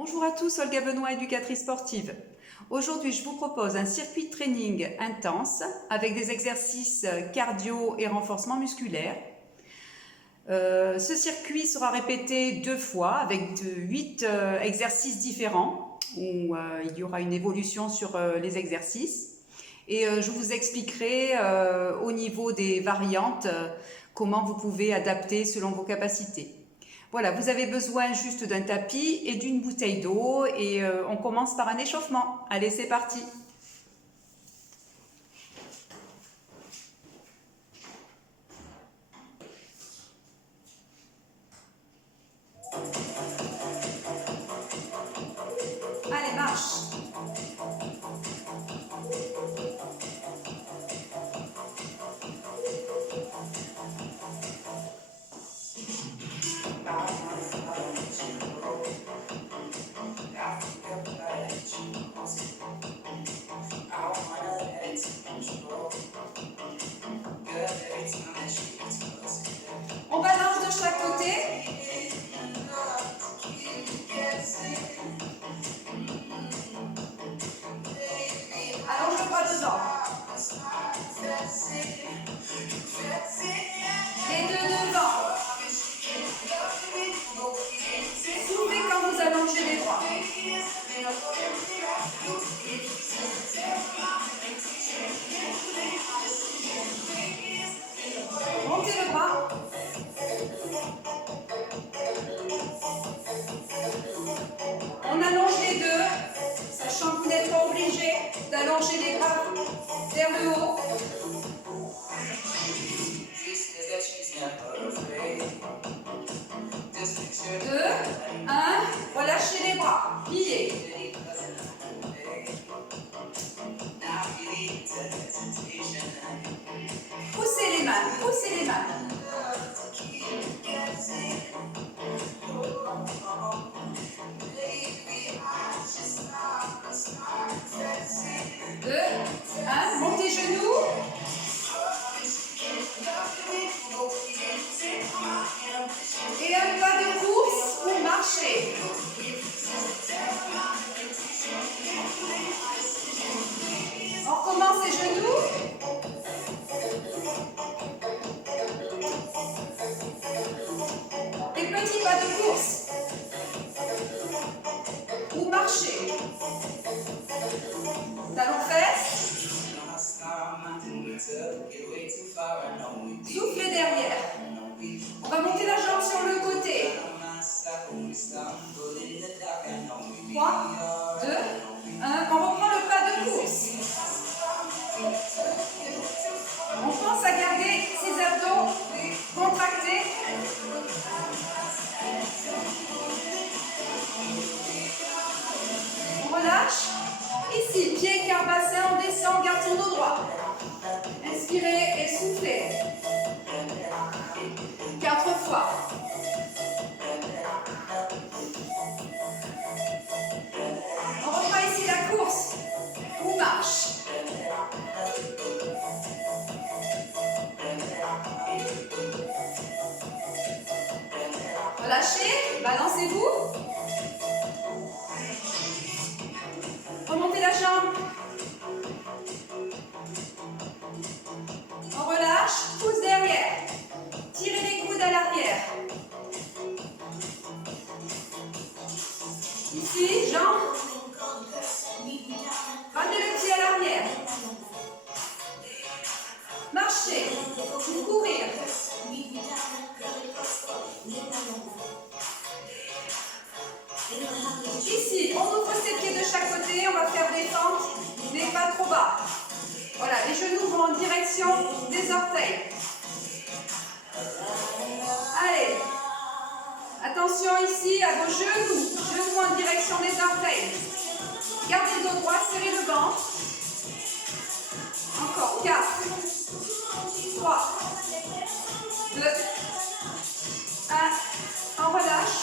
Bonjour à tous, Olga Benoît, éducatrice sportive. Aujourd'hui, je vous propose un circuit de training intense avec des exercices cardio et renforcement musculaire. Ce circuit sera répété 2 fois avec 8 exercices différents où il y aura une évolution sur les exercices. Et je vous expliquerai au niveau des variantes comment vous pouvez adapter selon vos capacités. Voilà, vous avez besoin juste d'un tapis et d'une bouteille d'eau et on commence par un échauffement. Allez, c'est parti! Allez, marche! On balance de chaque côté. Allonge le bras devant. Les deux devant. Soufflez quand vous allongez les bras. Montez le bras. On allonge les deux, sachant que vous n'êtes pas obligé d'allonger les bras vers le haut. 2, 1, relâchez les bras, pliez. Poussez les mains, poussez les mains. 2, 1, montez genoux. Et un pas de course pour marcher. On recommence les genoux. Et petit pas de course. Ou marcher. Talons fesses. Soufflez derrière. On va monter la jambe sur le côté. 3, 2, 1. On reprend le pas de course. On pense à garder ses abdos contractés. On relâche. Ici, pied, quart bassin, on descend, garde son dos droit. Inspirez et soufflez. 4 fois. On reprend ici la course ou marche. Relâchez, balancez-vous. Remontez la jambe. On relâche, pousse derrière. Tirez les coudes à l'arrière. Ici, jambe. Ramenez le pied à l'arrière. Marchez, ou courir. Ici, on ouvre ses pieds de chaque côté, on va faire des fentes, mais pas trop bas. Voilà, les genoux vont en direction des orteils. Allez, attention ici à vos genoux, genoux en direction des orteils. Gardez le dos droit, serrez le ventre. Encore, 4, 3, 2, 1, on relâche.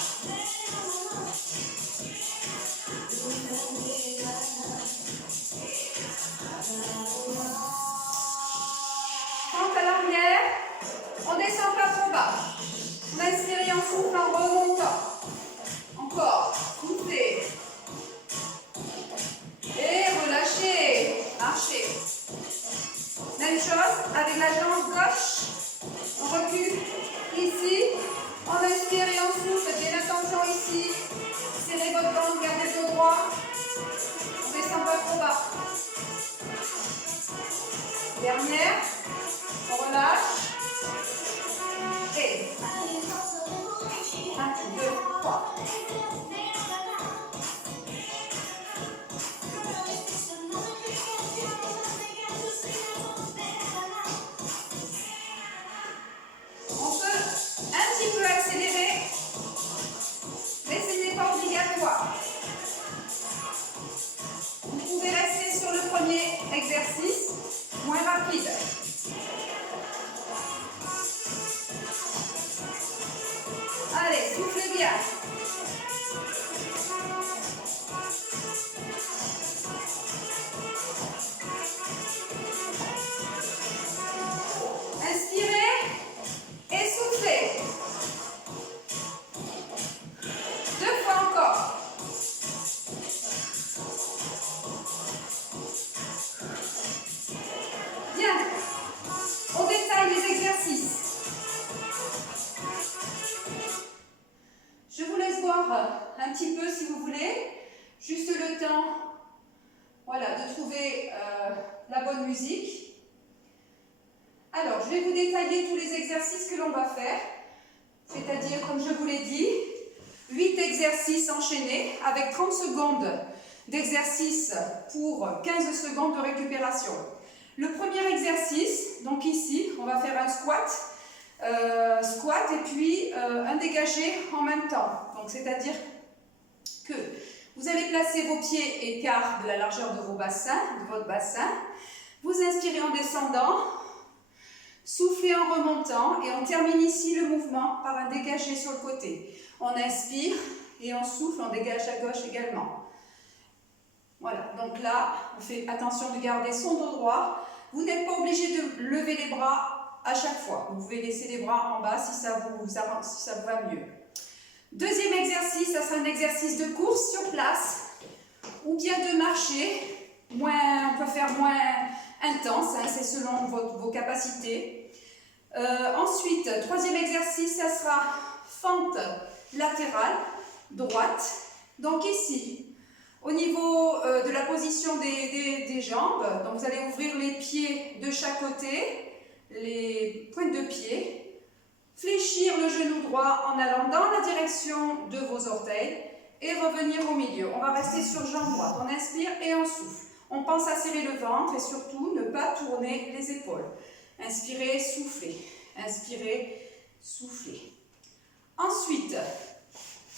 Fente à l'arrière, on descend pas trop bas. On inspire et on souffle en remontant. Encore, soufflez. au bas. Dernière. On relâche. Et 1, 2, 3. On peut un petit peu accélérer, mais ce n'est pas obligatoire. Vous pouvez rester sur le premier exercice, moins rapide. Allez, soufflez bien. Inspirez et soufflez. 2 fois encore. Bien. On détaille les exercices. Je vous laisse voir un petit peu si vous voulez. Juste le temps, voilà, de trouver la bonne musique. Alors, je vais vous détailler tous les exercices que l'on va faire. C'est-à-dire, comme je vous l'ai dit, 8 exercices enchaînés avec 30 secondes d'exercice pour 15 secondes de récupération. Le premier exercice, donc ici, on va faire un squat et puis un dégagé en même temps. Donc, c'est-à-dire que vous allez placer vos pieds écart de la largeur de votre bassin. Vous inspirez en descendant, soufflez en remontant et on termine ici le mouvement par un dégagé sur le côté. On inspire et on souffle, on dégage à gauche également. Voilà, donc là, on fait attention de garder son dos droit. Vous n'êtes pas obligé de lever les bras à chaque fois. Vous pouvez laisser les bras en bas si ça vous va mieux. Deuxième exercice, ça sera un exercice de course sur place ou bien de marcher. On peut faire moins intense, hein, c'est selon vos capacités. Ensuite, troisième exercice, ça sera fente latérale, droite. Donc ici, au niveau de la position des jambes, donc vous allez ouvrir les pieds de chaque côté, les pointes de pied. Fléchir le genou droit en allant dans la direction de vos orteils et revenir au milieu. On va rester sur jambe droite. On inspire et on souffle. On pense à serrer le ventre et surtout ne pas tourner les épaules. Inspirez, soufflez. Inspirez, soufflez. Ensuite,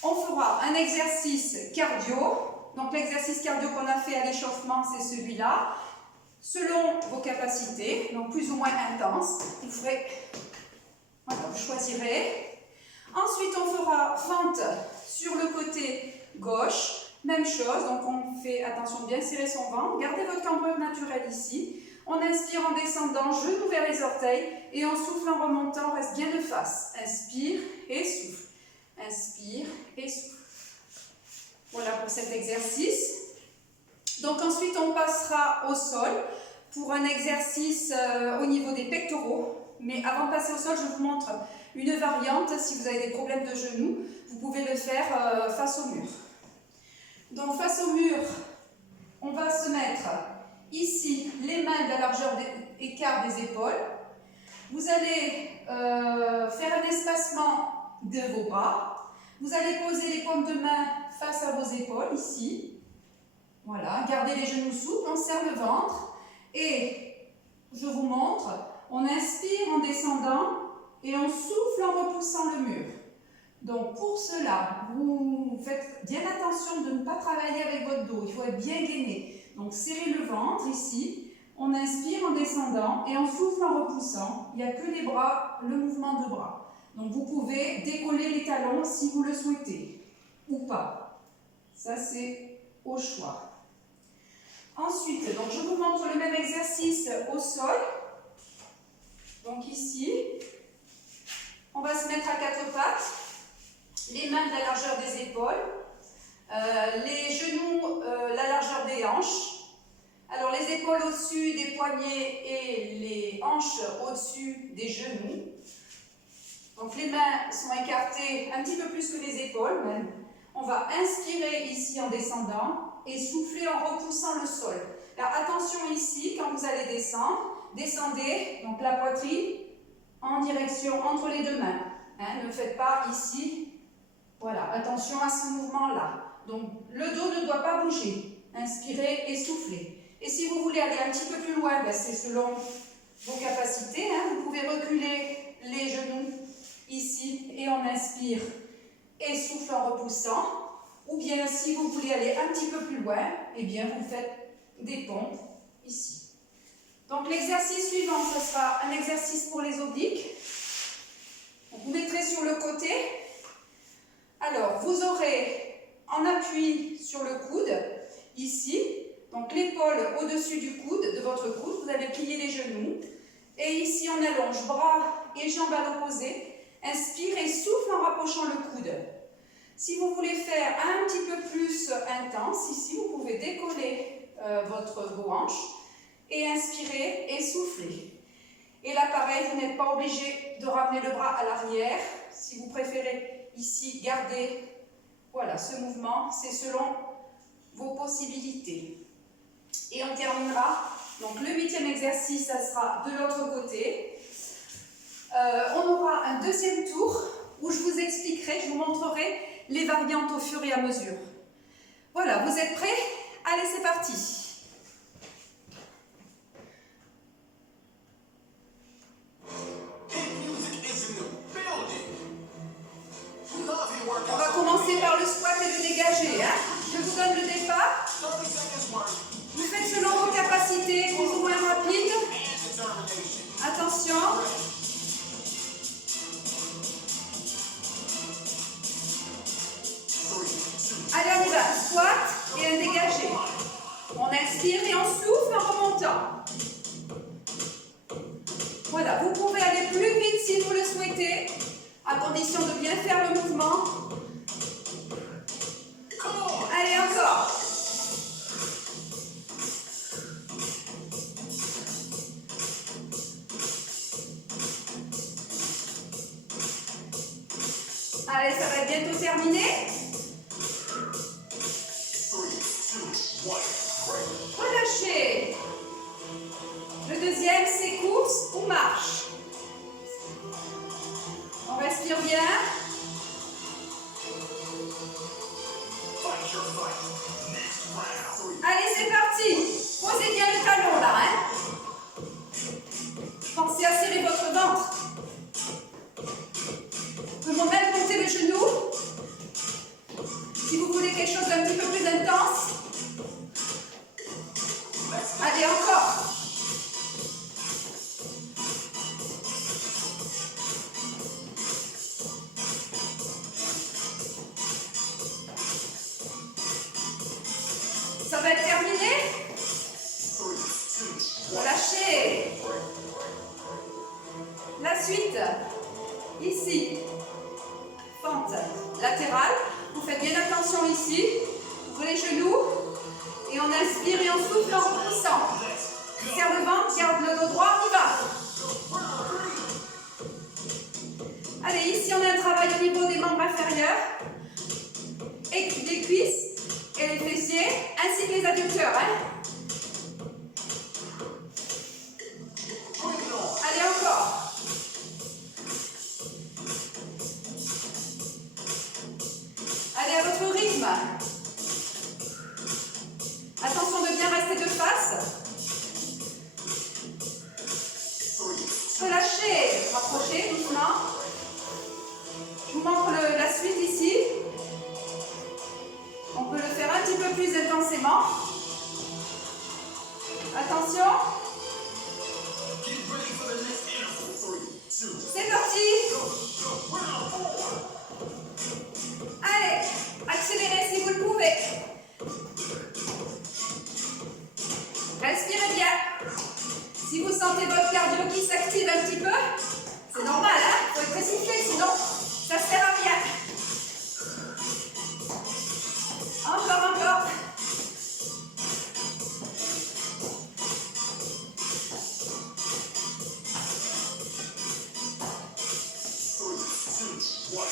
on fera un exercice cardio. Donc l'exercice cardio qu'on a fait à l'échauffement, c'est celui-là. Selon vos capacités, donc plus ou moins intense, vous ferez... Voilà, vous choisirez. Ensuite, on fera fente sur le côté gauche. Même chose, donc on fait attention de bien serrer son ventre. Gardez votre cambrure naturelle ici. On inspire en descendant, genoux vers les orteils. Et on souffle en remontant, on reste bien de face. Inspire et souffle. Inspire et souffle. Voilà pour cet exercice. Donc ensuite, on passera au sol pour un exercice au niveau des pectoraux. Mais avant de passer au sol, je vous montre une variante. Si vous avez des problèmes de genoux, vous pouvez le faire face au mur. Donc face au mur, on va se mettre ici les mains de la largeur écart des épaules. Vous allez faire un espacement de vos bras. Vous allez poser les paumes de main face à vos épaules ici. Voilà, gardez les genoux souples, on serre le ventre et je vous montre. On inspire en descendant et on souffle en repoussant le mur. Donc pour cela, vous faites bien attention de ne pas travailler avec votre dos. Il faut être bien gainé. Donc serrez le ventre ici. On inspire en descendant et on souffle en repoussant. Il n'y a que les bras, le mouvement de bras. Donc vous pouvez décoller les talons si vous le souhaitez ou pas. Ça c'est au choix. Ensuite, donc je vous montre le même exercice au sol. Donc ici, on va se mettre à 4 pattes, les mains de la largeur des épaules, les genoux la largeur des hanches. Alors les épaules au-dessus des poignets et les hanches au-dessus des genoux. Donc les mains sont écartées un petit peu plus que les épaules même. On va inspirer ici en descendant et soufflez en repoussant le sol. Alors attention ici, quand vous allez descendre, descendez donc la poitrine en direction entre les deux mains. Hein, ne faites pas ici. Voilà, attention à ce mouvement-là. Donc le dos ne doit pas bouger. Inspirez et soufflez. Et si vous voulez aller un petit peu plus loin, ben c'est selon vos capacités. Hein. Vous pouvez reculer les genoux ici et on inspire et souffle en repoussant. Ou bien si vous voulez aller un petit peu plus loin, eh bien vous faites des pompes ici. Donc l'exercice suivant, ce sera un exercice pour les obliques. Vous mettrez sur le côté. Alors vous aurez en appui sur le coude, ici, donc l'épaule au-dessus du coude, de votre coude, vous allez plier les genoux. Et ici on allonge bras et jambes à l'opposé. Inspire et souffle en rapprochant le coude. Si vous voulez faire un petit peu plus intense, ici vous pouvez décoller vos hanches et inspirer et souffler. Et là pareil, vous n'êtes pas obligé de ramener le bras à l'arrière. Si vous préférez ici garder voilà, ce mouvement, c'est selon vos possibilités. Et on terminera, donc le 8e exercice, ça sera de l'autre côté. On aura un deuxième tour où je vous expliquerai, je vous montrerai les variantes au fur et à mesure. Voilà, vous êtes prêts? Allez, c'est parti. On va commencer par le squat et le dégagé. Hein? Je vous donne le départ. Vous faites selon vos capacités, plus ou moins rapide. Attention. Allez, on y va. Un squat et un dégagé. On inspire et on souffle en remontant. Voilà, vous pouvez aller plus vite si vous le souhaitez, à condition de bien faire le mouvement. Allez, encore. Allez, ça va bientôt terminer. Relâchez. Le deuxième, c'est course ou marche. On respire bien. Allez, c'est parti. Posez bien le talon là. Hein. Pensez à serrer votre ventre. Vous pouvez même monter le genou. Si vous voulez quelque chose d'un petit peu plus intense. Allez, encore. Ça va être terminé. Relâchez. La suite. Ici. Fente latérale. Vous faites bien attention ici. Ouvrez les genoux. Et on inspire et on souffle en repoussant. Serre le ventre, garde le dos droit, on y va. Allez, ici on a un travail au niveau des membres inférieurs. Et des cuisses et les fessiers, ainsi que les adducteurs. Hein. Allez, encore. Allez, à votre rythme. Attention de bien rester de face. Relâchez, rapprochez doucement. Je vous montre la suite ici. On peut le faire un petit peu plus intensément. Attention. C'est parti. Allez, accélérez si vous le pouvez. Respirez bien. Si vous sentez votre cardio qui s'active un petit peu, c'est normal, hein? Il faut être essoufflé, sinon ça ne sert à rien. Encore, encore.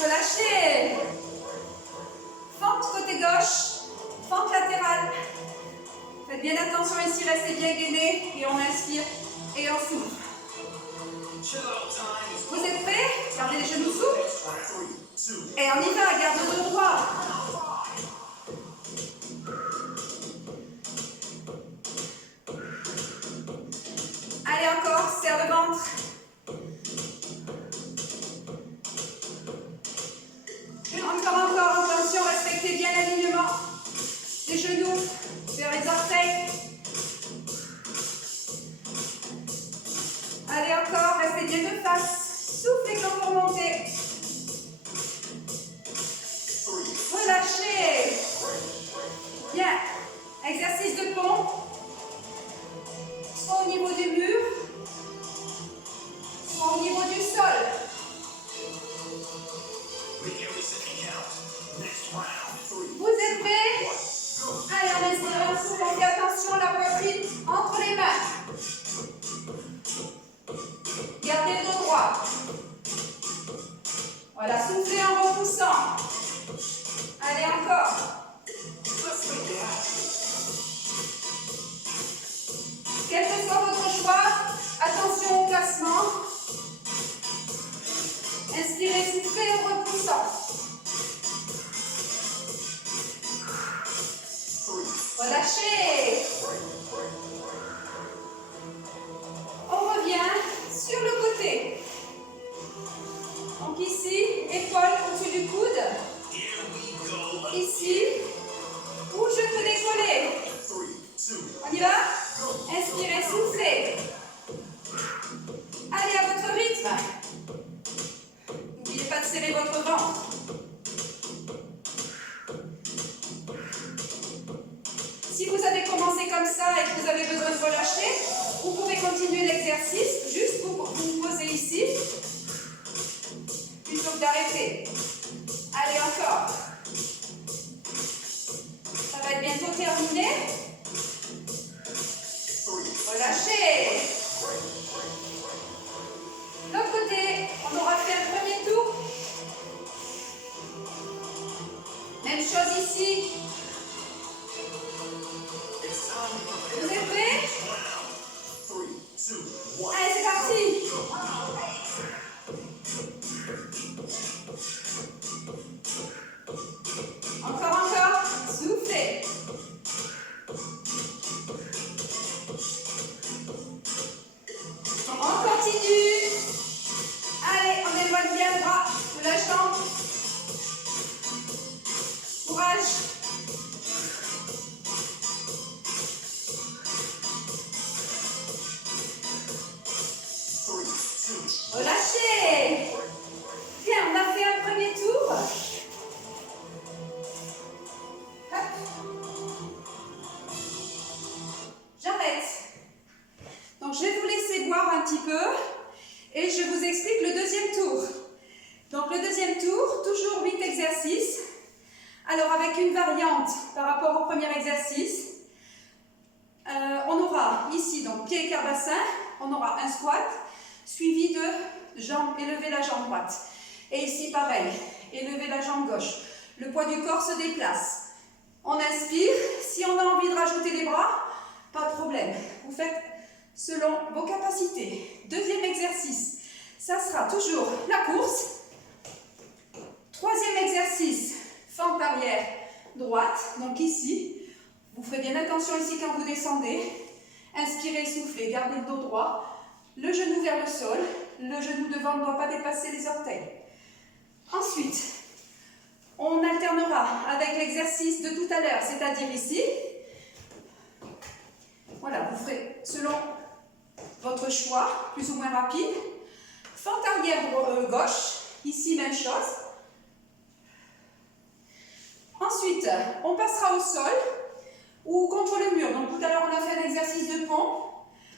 Relâchez. Fente côté gauche, fente latérale. bien attention ici, restez bien gainés et on inspire et on souffle. Vous êtes prêts? Gardez les genoux souples. Et on y va, garde le dos droit. Allez encore, serre le ventre. Encore, attention, respectez bien l'alignement des genoux vers les orteils. Allez encore, restez bien de face. Soufflez quand vous remontez. Relâchez. Bien. Exercice de pont. Soit au niveau du mur, soit au niveau du sol. Vous êtes prêts? Allez, on inspire un souffle, on fait attention à la poitrine entre les mains. Gardez le dos droit. Voilà, soufflez en repoussant. Allez, encore. Quel que soit votre choix, attention au placement. Inspirez, soufflez en repoussant. Relâchez. On revient sur le côté. Donc ici, épaule au-dessus du coude. Ici, ou genou décollé. On y va? Inspirez, soufflez. Allez à votre rythme. N'oubliez pas de serrer votre ventre. Si vous avez commencé comme ça et que vous avez besoin de relâcher, vous pouvez continuer l'exercice juste pour vous poser ici, plutôt que d'arrêter. Allez, encore. Ça va être bientôt terminé. Relâchez. L'autre côté, on aura fait un premier tour. Même chose ici. Vous êtes prêts? Allez, c'est parti. Encore. Soufflez. On continue. Allez, on éloigne bien le bras de la jambe. Courage. Relâchez. Bien, on a fait un premier tour. Hop. J'arrête. Donc je vais vous laisser boire un petit peu et je vous explique le deuxième tour. Donc le deuxième tour, toujours 8 exercices. Alors avec une variante par rapport au premier exercice. On aura ici donc pied écart bassin, on aura un squat suivi de jambe, élever la jambe droite. Et ici pareil, élever la jambe gauche. Le poids du corps se déplace. On inspire, si on a envie de rajouter les bras, pas de problème. Vous faites selon vos capacités. Deuxième exercice, ça sera toujours la course. Troisième exercice, fente arrière droite, donc ici. Vous ferez bien attention ici quand vous descendez. Inspirez, soufflez, gardez le dos droit. Le genou vers le sol. Le genou devant ne doit pas dépasser les orteils. Ensuite, on alternera avec l'exercice de tout à l'heure, c'est-à-dire ici. Voilà, vous ferez selon votre choix, plus ou moins rapide. Fente arrière gauche. Ici, même chose. Ensuite, on passera au sol ou contre le mur. Donc tout à l'heure, on a fait un exercice de pont.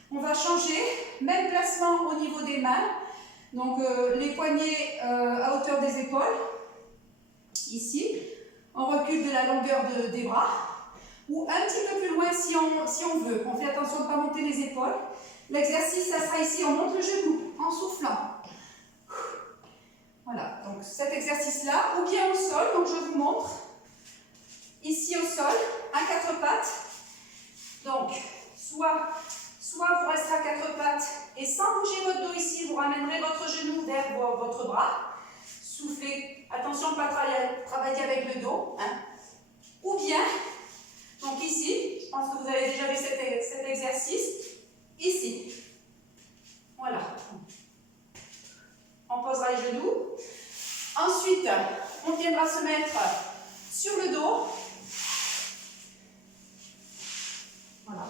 On va changer, même placement au niveau des mains. Donc les poignets à hauteur des épaules. Ici, on recule de la longueur des bras. Ou un petit peu plus loin si on veut. On fait attention de ne pas monter les épaules. L'exercice, ça sera ici, on monte le genou en soufflant. Voilà, donc cet exercice-là, ou bien au sol, donc je vous montre. Ici au sol, à 4 pattes. Donc, d'abord votre bras. Soufflez, attention de ne pas travailler avec le dos. Hein. Ou bien, donc ici, je pense que vous avez déjà vu cet exercice. Ici. Voilà. On posera les genoux. Ensuite, on viendra se mettre sur le dos. Voilà.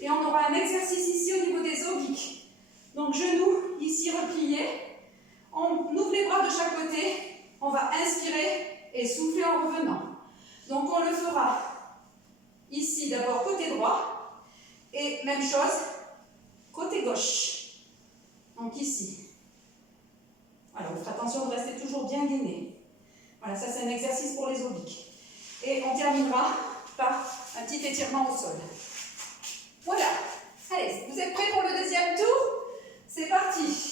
Et on aura un exercice ici au niveau des obliques. Donc, genoux ici repliés. On ouvre les bras de chaque côté. On va inspirer et souffler en revenant. Donc, on le fera ici d'abord côté droit. Et même chose, côté gauche. Donc, ici. Voilà, faites attention de rester toujours bien gainé. Voilà, ça c'est un exercice pour les obliques. Et on terminera par un petit étirement au sol. Voilà. Allez, vous êtes prêts pour le deuxième tour? C'est parti.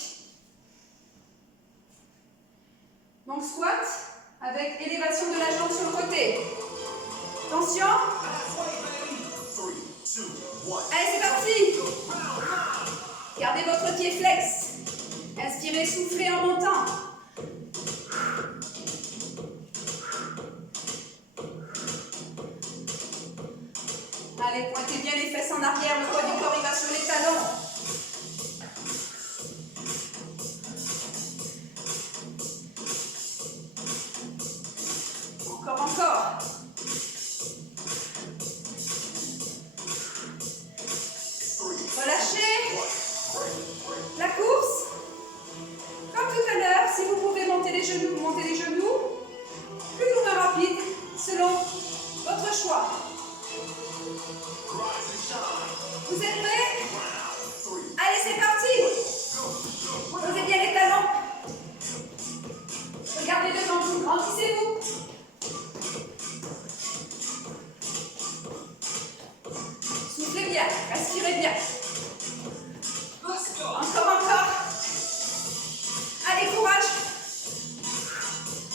Donc squat avec élévation de la jambe sur le côté. Attention. Allez, c'est parti. Gardez votre pied flex. Inspirez, soufflez en montant. Allez, pointez bien les fesses en arrière, le poids du corps il va sur les talons. Encore. Relâchez. La course. Comme tout à l'heure, si vous pouvez monter les genoux, vous montez les genoux. Plus ou moins rapide, selon votre choix. Vous êtes prêts? Allez, c'est parti. Posez bien les talons. Regardez devant vous, grandissez-vous. Soufflez bien, respirez bien. Encore. Allez, courage.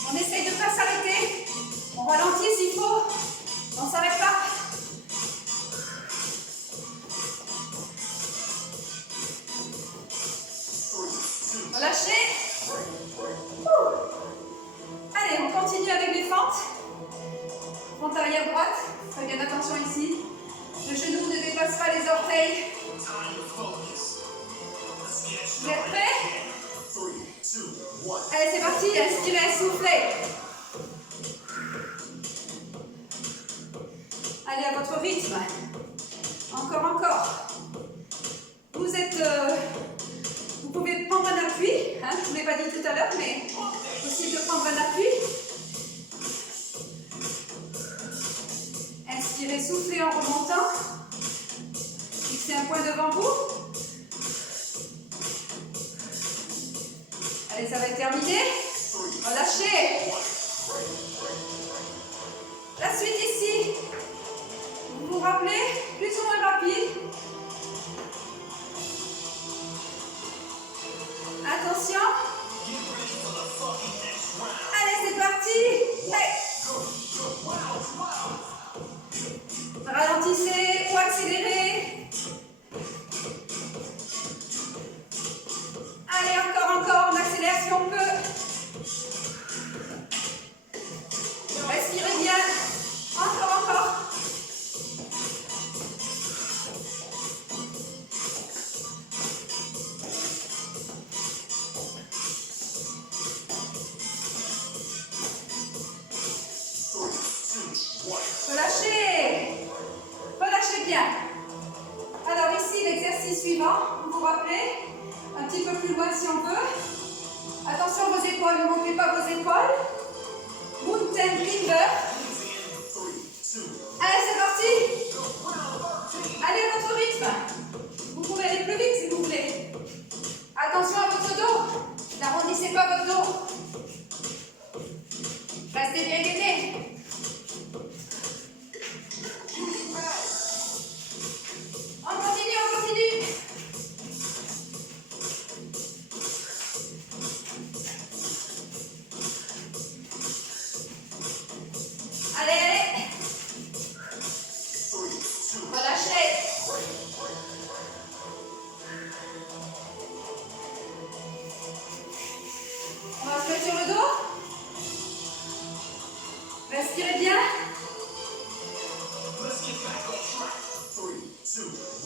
On essaye de ne pas s'arrêter. On ralentit s'il faut. On ne s'arrête pas. Relâchez. Allez, on continue avec les fentes. Fente arrière droite. Faites bien attention ici. Le genou ne dépasse pas les orteils. Vous êtes prêts? Allez, c'est parti. Inspirez, soufflez. Allez, à votre rythme. Encore. Vous pouvez prendre un appui. Hein, je ne vous l'ai pas dit tout à l'heure, mais possible de prendre un appui. Inspirez, soufflez en remontant. Fixez un point devant vous. Allez, ça va être terminé. Relâchez. La suite ici. Vous vous rappelez, plus ou moins rapide. Attention. Allez, c'est parti. Hey. Ralentissez ou accélérez. Allez, encore, on accélère si on peut. Respirez bien. Encore. Relâchez bien. Alors ici, l'exercice suivant, vous vous rappelez, un petit peu plus loin si on peut. Attention vos épaules, ne montez pas vos épaules. Mountain Climber. Allez, c'est parti. Allez à votre rythme. Vous pouvez aller plus vite si vous voulez. Attention à votre dos. N'arrondissez pas votre dos. Restez bien gainé. On continue.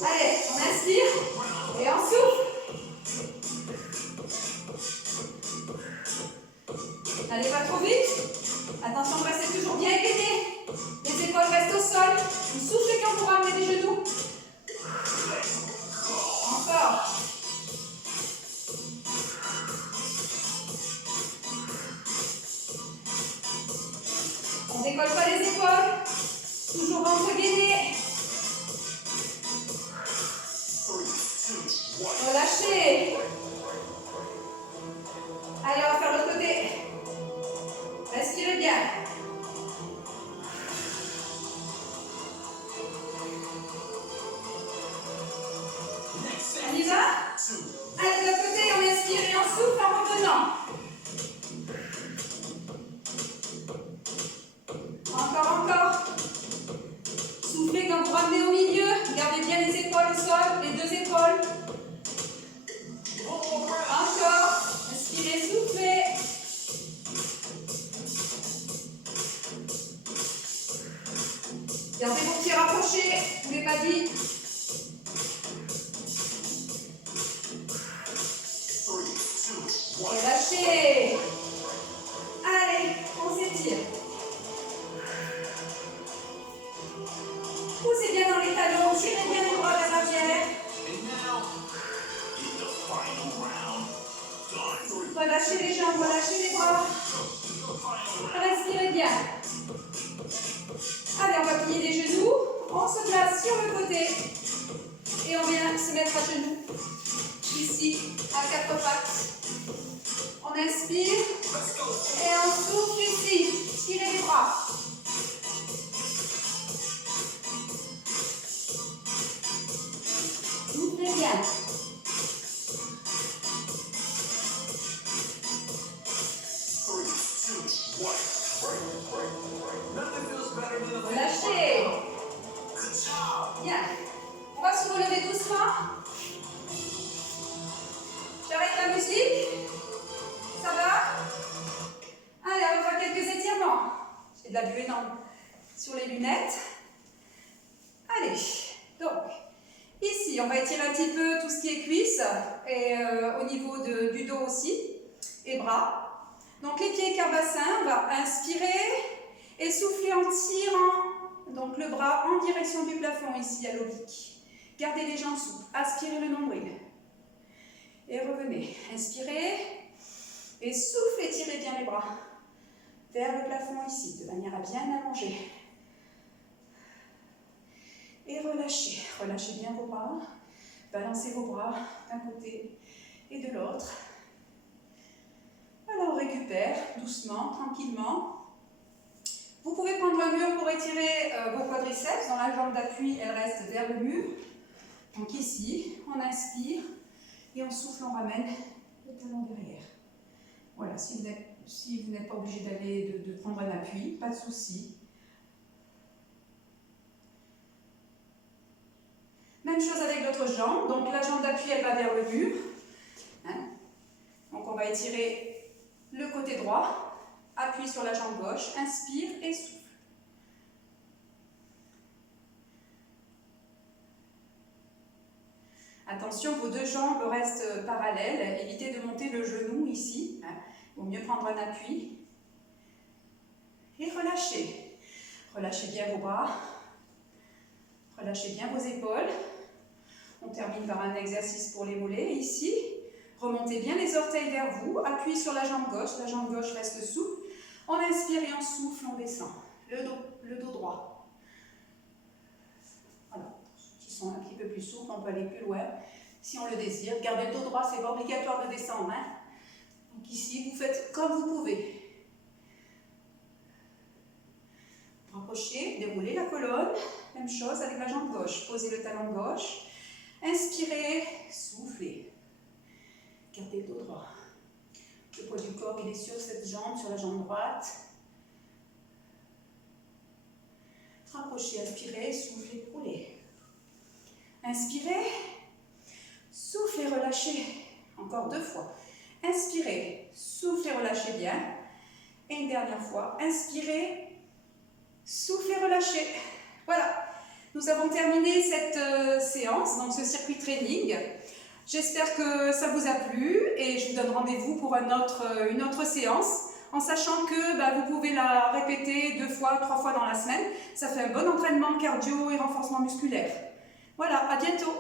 Allez, on inspire et on souffle. N'allez pas trop vite. Attention, restez toujours bien gainé. Les épaules restent au sol. Vous soufflez quand vous ramenez les genoux. Encore. On décolle pas les épaules. Toujours ventre gainé. Relâchez. Allez, on va faire l'autre côté. Respirez bien. On y va? Allez, de l'autre côté, on inspire et on souffle en revenant. Encore. Soufflez quand vous ramenez au milieu. Gardez bien les épaules au sol, les deux épaules. Encore. Inspirez, soufflez. Gardez vos pieds rapprochés. Je ne l'ai pas dit. Relâchez. Allez, on s'étire. Poussez bien dans les talons, tirez bien les bras vers l'arrière. Relâchez les jambes, relâchez les bras. Respirez bien. Allez, on va plier les genoux. On se place sur le côté. Et on vient se mettre à genoux. Ici, à quatre pattes. On inspire. Et on souffle ici. Tirez les bras. Soufflez bien. Relâchez. Bien. On va se relever doucement. J'arrête la musique. Ça va? Allez, on va faire quelques étirements. J'ai de la buée sur les lunettes. Allez. Donc, ici, on va étirer un petit peu tout ce qui est cuisses et au niveau du dos aussi et bras. Donc, les pieds carbassins, on va inspirer et souffler en tirant donc le bras en direction du plafond ici à l'oblique. Gardez les jambes souples. Aspirez le nombril. Et revenez. Inspirez et soufflez, tirez bien les bras vers le plafond ici, de manière à bien allonger. Et relâchez. Relâchez bien vos bras. Balancez vos bras d'un côté et de l'autre. Alors on récupère doucement, tranquillement. Vous pouvez prendre un mur pour étirer vos quadriceps. Dans la jambe d'appui, elle reste vers le mur. Donc ici, on inspire et on souffle, on ramène le talon derrière. Voilà, si vous n'êtes pas obligé d'aller de prendre un appui, pas de souci. Même chose avec l'autre jambe. Donc la jambe d'appui, elle va vers le mur. Hein? Donc on va étirer le côté droit. Appui sur la jambe gauche, inspire et souffle. Attention, vos deux jambes restent parallèles. Évitez de monter le genou ici. Il vaut mieux prendre un appui. Et relâchez. Relâchez bien vos bras. Relâchez bien vos épaules. On termine par un exercice pour les mollets ici. Remontez bien les orteils vers vous. Appuyez sur la jambe gauche. La jambe gauche reste souple. On inspire et on souffle, on descend. Le dos droit. Voilà. Ceux qui sont un petit peu plus souples, on peut aller plus loin si on le désire. Gardez le dos droit, c'est pas obligatoire de descendre. Hein. Donc ici, vous faites comme vous pouvez. Rapprochez, déroulez la colonne. Même chose avec la jambe gauche. Posez le talon gauche. Inspirez, soufflez. Gardez le dos droit. Le poids du corps, il est sur cette jambe, sur la jambe droite. Rapprochez, inspirez, soufflez, roulez. Inspirez, soufflez, relâchez. Encore 2 fois. Inspirez, soufflez, relâchez bien. Et une dernière fois. Inspirez, soufflez, relâchez. Voilà. Nous avons terminé cette séance, donc ce circuit training. J'espère que ça vous a plu et je vous donne rendez-vous pour une autre séance, en sachant que vous pouvez la répéter 2 fois, 3 fois dans la semaine. Ça fait un bon entraînement cardio et renforcement musculaire. Voilà, à bientôt!